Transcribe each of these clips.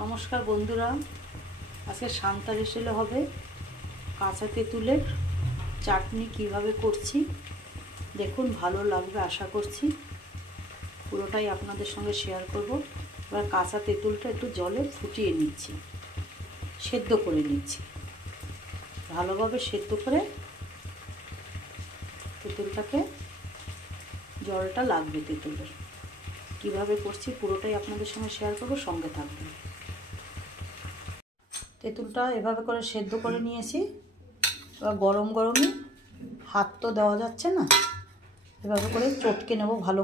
নমস্কার বন্ধুরা, আজকে সান্তার স্টাইলে হবে কাঁচা তেঁতুলের চাটনি। কিভাবে করছি দেখুন, ভালো লাগবে আশা করছি। পুরোটাই আপনাদের সঙ্গে শেয়ার করব। এবার কাঁচা তেঁতুলটা একটু জলে ফুটিয়ে নিচ্ছি, সেদ্ধ করে নিচ্ছি। ভালোভাবে সেদ্ধ করে তেঁতুলটাকে, জলটা লাগবে তেঁতুলের। কিভাবে করছি পুরোটাই আপনাদের সঙ্গে শেয়ার করব, সঙ্গে থাকবেন। তেঁতুলটা এভাবে করে সেদ্ধ করে নিয়েছি। এবার গরম গরমই, হাত তো দেওয়া যাচ্ছে না, এভাবে করে চটকে নেব। ভালো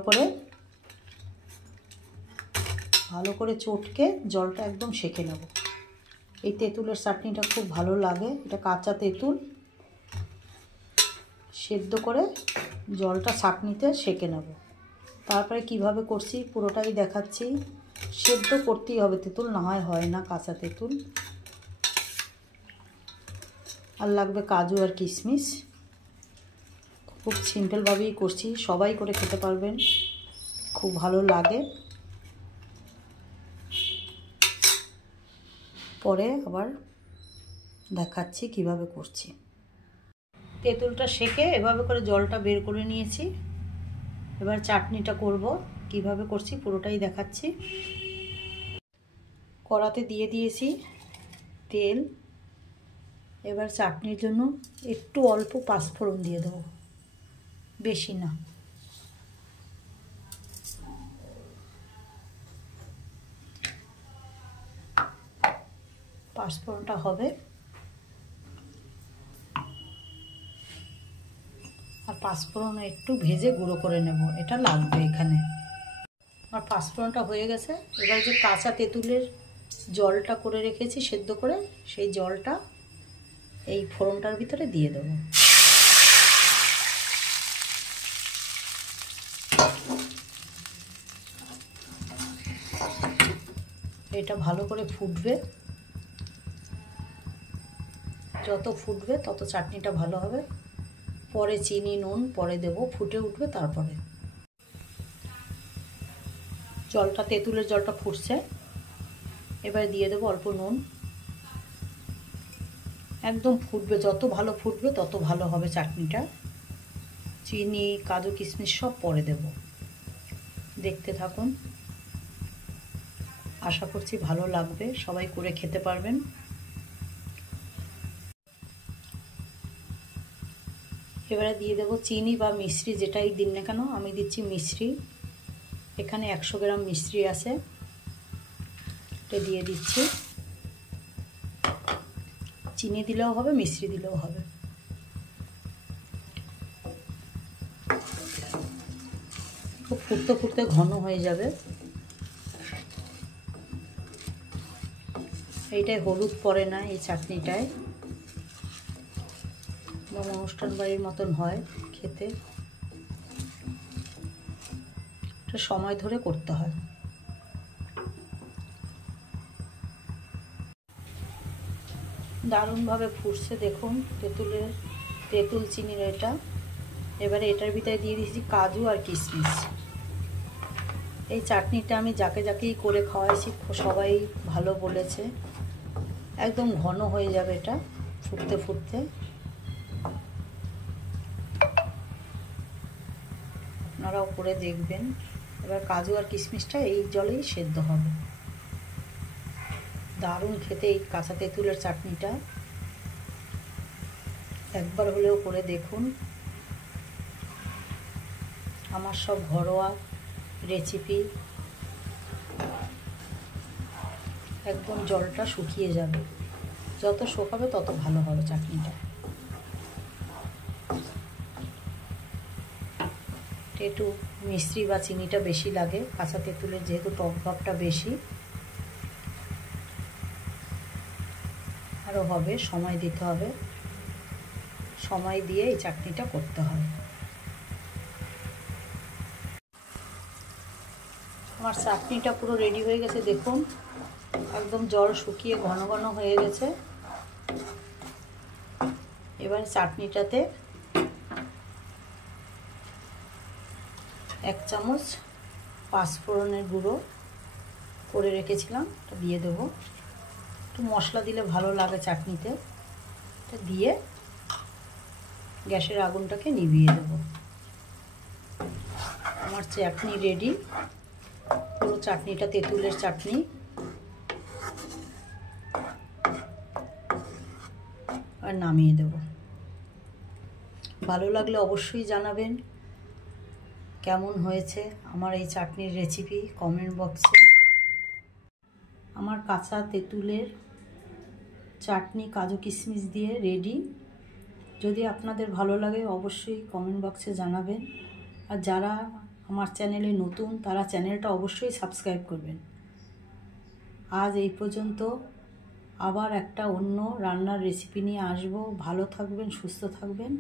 করে চটকে জলটা একদম সেঁকে নেব। এই তেঁতুলের চাটনিটা খুব ভালো লাগে। এটা কাঁচা তেঁতুল সেদ্ধ করে জলটা চাটনিতে সেঁকে নেব। তারপরে কিভাবে করছি পুরোটাই দেখাচ্ছি। সেদ্ধ করতেই হবে তেঁতুল, না হয় না কাঁচা তেঁতুল। আর লাগবে কাজু আর কিশমিশ। খুব সিম্পলভাবেই করছি, সবাই করে খেতে পারবেন, খুব ভালো লাগে। পরে আবার দেখাচ্ছি কিভাবে করছি। তেঁতুলটা সেঁকে এভাবে করে জলটা বের করে নিয়েছি। এবার চাটনিটা করব, কিভাবে করছি পুরোটাই দেখাচ্ছি। কড়াতে দিয়ে দিয়েছি তেল। এবার চাটনির জন্য একটু অল্প পাঁচফোড়ন দিয়ে দেবো, বেশি না। পাঁচফোড়নটা হবে, আর পাঁচফোড়ন একটু ভেজে গুঁড়ো করে নেব, এটা লাগবে এখানে। আর পাঁচফোড়নটা হয়ে গেছে। এবার যে কাঁচা তেঁতুলের জলটা করে রেখেছি সেদ্ধ করে, সেই জলটা এই ফোড়নটার ভিতরে দিয়ে দেবো। এটা ভালো করে ফুটবে, যত ফুটবে তত চাটনিটা ভালো হবে। পরে চিনি নুন পরে দেব, ফুটে উঠবে তারপরে। জলটা, তেঁতুলের জলটা ফুটছে, এবার দিয়ে দেবো অল্প নুন। একদম ফুটবে, যত ভালো ফুটবে তত ভালো হবে চাটনিটা। চিনি কাজু কিশমিশ সব পরে দেব। দেখতে থাকুন, আশা করছি ভালো লাগবে, সবাই করে খেতে পারবেন। এবারে দিয়ে দেবো চিনি বা মিশ্রি, যেটাই দিন না কেন। আমি দিচ্ছি মিশ্রি, এখানে 100 গ্রাম মিশ্রি আছে, এটা দিয়ে দিচ্ছি। চিনি দিলেও হবে, মিশ্রি দিলেও হবে। খুব ফুটতে ফুটতে ঘন হয়ে যাবে। এইটাই হলুদ পড়ে না এই চাটনিটায়, অনুষ্ঠান বাড়ির মতন হয় খেতে। এটা সময় ধরে করতে হয়। দারুণভাবে ফুটছে দেখুন তেঁতুল চিনির এটা। এবারে এটার ভিতরে দিয়ে দিয়েছি কাজু আর কিশমিশ। এই চাটনিটা আমি যাকেই করে খাওয়াইছি সবাই ভালো বলেছে। একদম ঘন হয়ে যাবে এটা ফুটতে ফুটতে। আপনারাও করে দেখবেন। এবার কাজু আর কিশমিশটা এই জলেই সেদ্ধ হবে। দারুণ খেতে এই কাঁচা তেঁতুলের চাটনিটা, একবার হলেও করে দেখুন। আমার সব ঘরোয়া রেসিপি। একদম জলটা শুকিয়ে যাবে, যত শুকাবে তত ভালো হবে চাটনিটা। একটু মিশ্রি বা চিনিটা বেশি লাগে কাঁচা তেঁতুলের, যেহেতু টক ভাবটা বেশি। আরও হবে, সময় দিতে হবে, সময় দিয়ে এই চাটনিটা করতে হয়। আমার চাটনিটা পুরো রেডি হয়ে গেছে দেখুন, একদম জল শুকিয়ে ঘন ঘন হয়ে গেছে। এবার চাটনিটাতে 1 চামচ পাঁচফোড়নের গুঁড়ো, করে রেখেছিলাম এটা দিয়ে দেবো। একটু মশলা দিলে ভালো লাগে চাটনিতে। এটা দিয়ে গ্যাসের আগুনটাকে নিভিয়ে দেবো। আমার চাটনি রেডি। পুরো চাটনিটা তেঁতুলের চাটনি। আর নামিয়ে দেব। ভালো লাগলে অবশ্যই জানাবেন কেমন হয়েছে আমার এই চাটনির রেসিপি কমেন্ট বক্সে। আমার কাঁচা তেঁতুলের চাটনি কাজু কিশমিশ দিয়ে রেডি। যদি আপনাদের ভালো লাগে অবশ্যই কমেন্ট বক্সে জানাবেন। আর যারা আমার চ্যানেলে নতুন তারা চ্যানেলটা অবশ্যই সাবস্ক্রাইব করবেন। আজ এই পর্যন্ত। আবার একটা অন্য রান্নার রেসিপি নিয়ে আসবো। ভালো থাকবেন, সুস্থ থাকবেন।